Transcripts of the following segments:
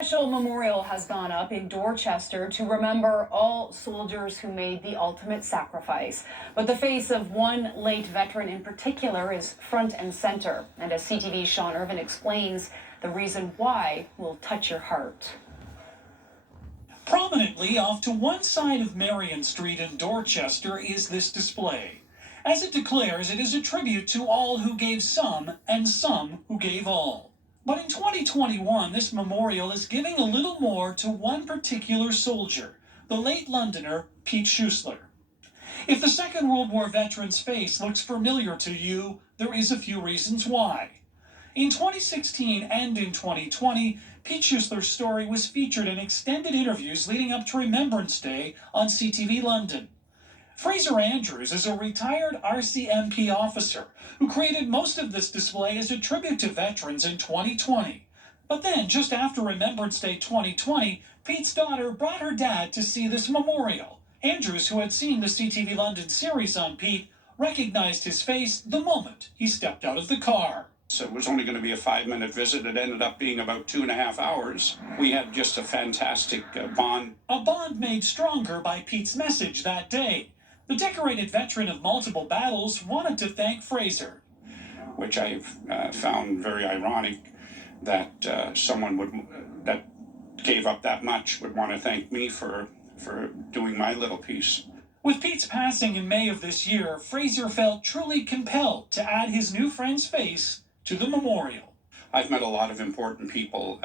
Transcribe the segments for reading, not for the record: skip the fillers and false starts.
Special memorial has gone up in Dorchester to remember all soldiers who made the ultimate sacrifice. But the face of one late veteran in particular is front and center. And as CTV's Sean Irvin explains, the reason why will touch your heart. Prominently off to one side of Marion Street in Dorchester is this display. As it declares, it is a tribute to all who gave some and some who gave all. But in 2021, this memorial is giving a little more to one particular soldier, the late Londoner Pete Schussler. If the Second World War veteran's face looks familiar to you, there is a few reasons why. In 2016 and in 2020, Pete Schussler's story was featured in extended interviews leading up to Remembrance Day on CTV London. Fraser Andrews is a retired RCMP officer who created most of this display as a tribute to veterans in 2020. But then, just after Remembrance Day 2020, Pete's daughter brought her dad to see this memorial. Andrews, who had seen the CTV London series on Pete, recognized his face the moment he stepped out of the car. So it was only going to be a 5-minute visit. It ended up being about 2.5 hours. We had just a fantastic bond. A bond made stronger by Pete's message that day. The decorated veteran of multiple battles wanted to thank Fraser. Which I found very ironic that someone that gave up that much would want to thank me for doing my little piece. With Pete's passing in May of this year, Fraser felt truly compelled to add his new friend's face to the memorial. I've met a lot of important people.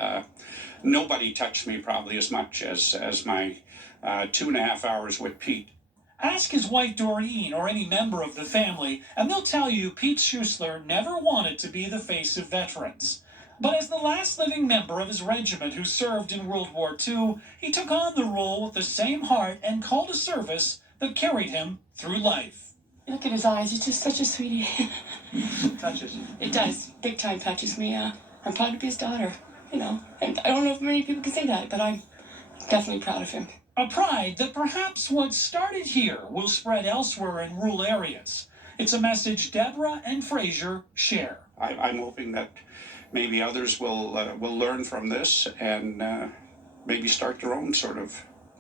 Nobody touched me probably as much as my 2.5 hours with Pete. Ask his wife Doreen or any member of the family, and they'll tell you Pete Schussler never wanted to be the face of veterans. But as the last living member of his regiment who served in World War II, he took on the role with the same heart and call to service that carried him through life. Look at his eyes, he's just such a sweetie. Touches. It does, big time touches me, yeah. I'm proud to be his daughter, and I don't know if many people can say that, but I'm definitely proud of him. A pride that perhaps what started here will spread elsewhere in rural areas. It's a message Deborah and Fraser share. I'm hoping that maybe others will learn from this and maybe start their own sort of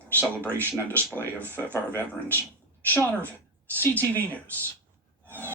celebration and display of our veterans. Sean Irvin, CTV News.